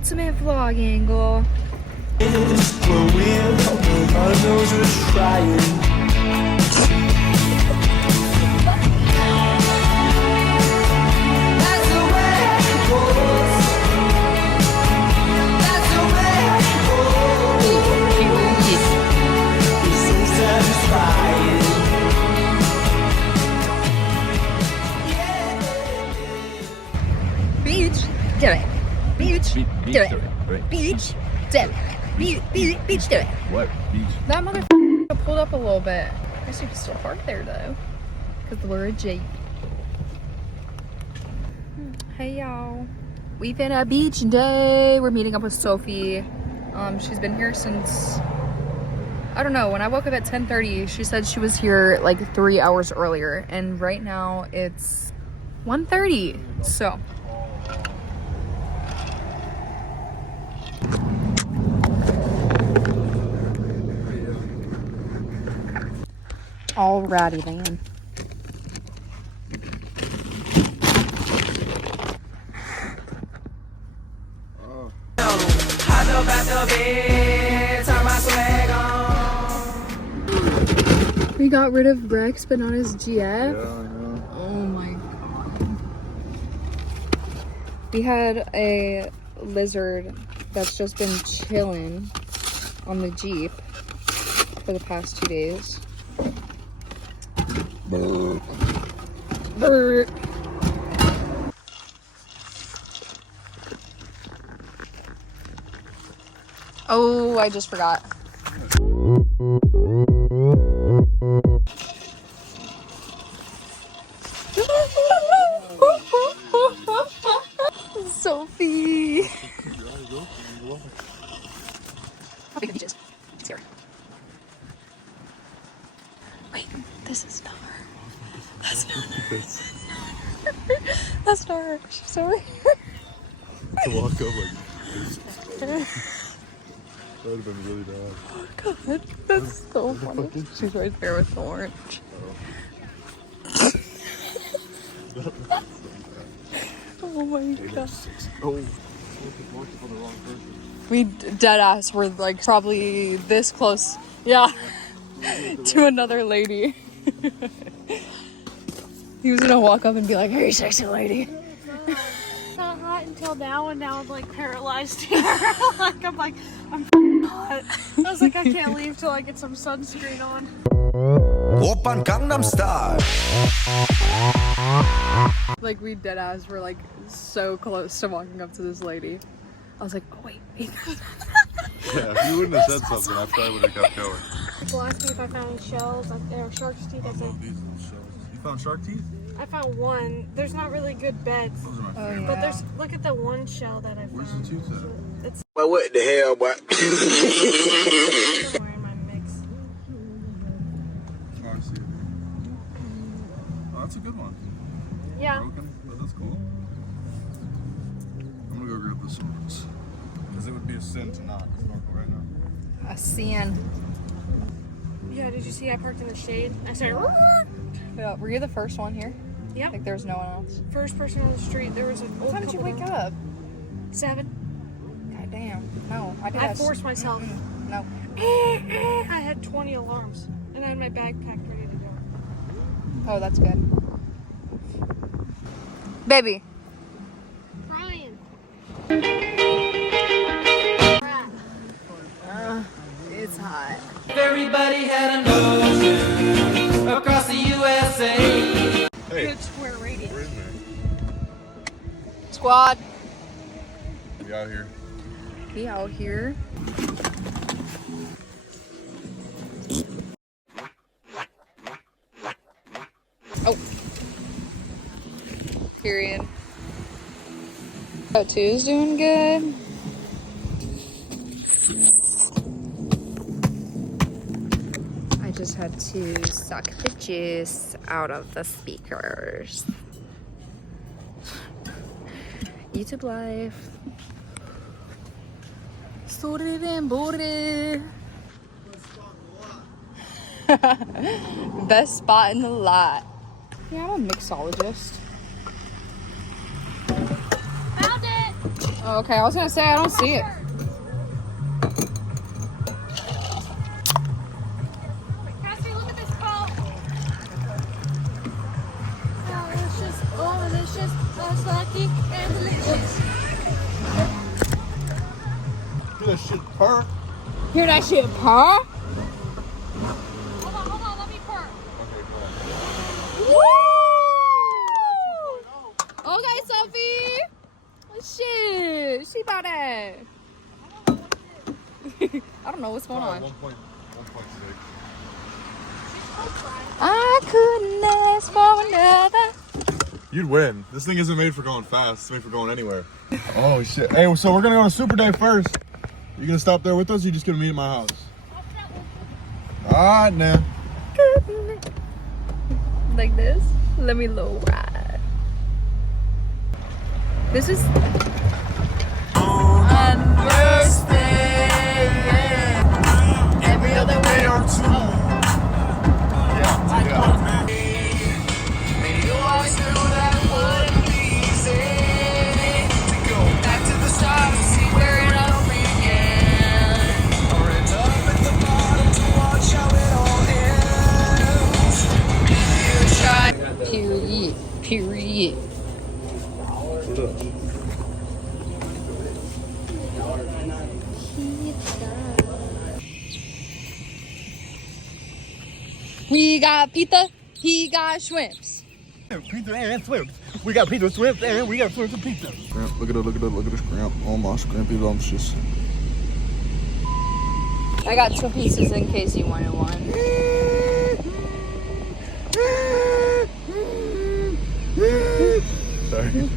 ultimate vlog angle. Beach, do it. Beach, do it. Beach, do it. Beach, do it. What? Beach? That motherfucker pulled up a little bit. I guess you can still park there though, because we're a Jeep. Hey y'all. We've been at beach day. We're meeting up with Sophie. She's been here since, I don't know, when I woke up at 10:30, she said she was here like 3 hours earlier, and right now it's 1:30. So alrighty then. We got rid of Brex, but not his GF. Yeah, I know. Oh my god. We had a lizard that's just been chilling on the Jeep for the past 2 days. Brr. Oh, I just forgot. Sophie. How big the beach is? It's scary. Wait, this is not her. That's not her. That's not her. She's so weird. To walk up like this. That would have been really bad. Oh god, that's so funny. She's right there with the orange. Oh my god. Oh, on the wrong person. We dead ass were like probably this close. Yeah. To another lady. He was gonna walk up and be like, "Hey, sexy lady." It's not hot until now, and now I'm like paralyzed here. I'm hot. I was like, I can't leave till I get some sunscreen on. Oppan Gangnam Style. Like we dead ass were like so close to walking up to this lady. I was like, oh wait. Yeah, if you wouldn't have said something, I probably would have kept going. People asked me if I found any shells, or shark's teeth. I said, These little shells. You found shark teeth? I found one. There's not really good beds. Those are my Oh, favorite. But there's, look at the one shell that I found. Where's the tooth at? It's But what the hell, boy? somewhere in my mix. Oh, I see it. Oh, that's a good one. Yeah. Broken, but that's cool. I'm gonna go grab this one. Because it would be a sin to not snorkel right now. A sin. Yeah, did you see I parked in the shade? I said, Yeah, were you the first one here? yep. Like there's no one else. First person on the street. There was an old What time did you couple wake down. up? 7. God damn. No, I did. I forced myself. No. I had 20 alarms, and I had my bag packed ready to go. Oh, that's good. Baby. Ryan. It's hot. Everybody had a notion across the USA. Hey, Good square radius. we're in there. Squad. We out here. We out here. Oh. Period. Two's doing good. I just had to suck the juice out of the speakers. YouTube life. Sorted and boarded. Best spot in the lot. Yeah, I'm a mixologist. Found it! Oh, okay, I was gonna say I don't see it. Cassie, look at this cup. Oh, delicious, lucky, and delicious. Do that shit purr. Hear that shit, purr? Hold on, let me pour. Woo! Okay, Sophie. Shit, she about that. I don't know what's going on. 1.6. I couldn't ask for another. You'd win. This thing isn't made for going fast. It's made for going anywhere. Oh shit. Hey, so we're gonna go to Super Day first. You gonna stop there with us or you just gonna meet at my house? Alright now. Like this. Let me low ride. This is Every other way or two. Yeah. You always knew that it wouldn't be easy to go back to the start and see where it all began. Or end up at the bottom to watch how it all ends. You tried. period. We got pizza, he got shrimps. Pizza and shrimp. We got pizza, shrimp, and we got shrimp and pizza. Look at it, look at it, look at the scrimp. Oh my scrimpy lumptious. I got 2 pieces in case you wanted one. Sorry.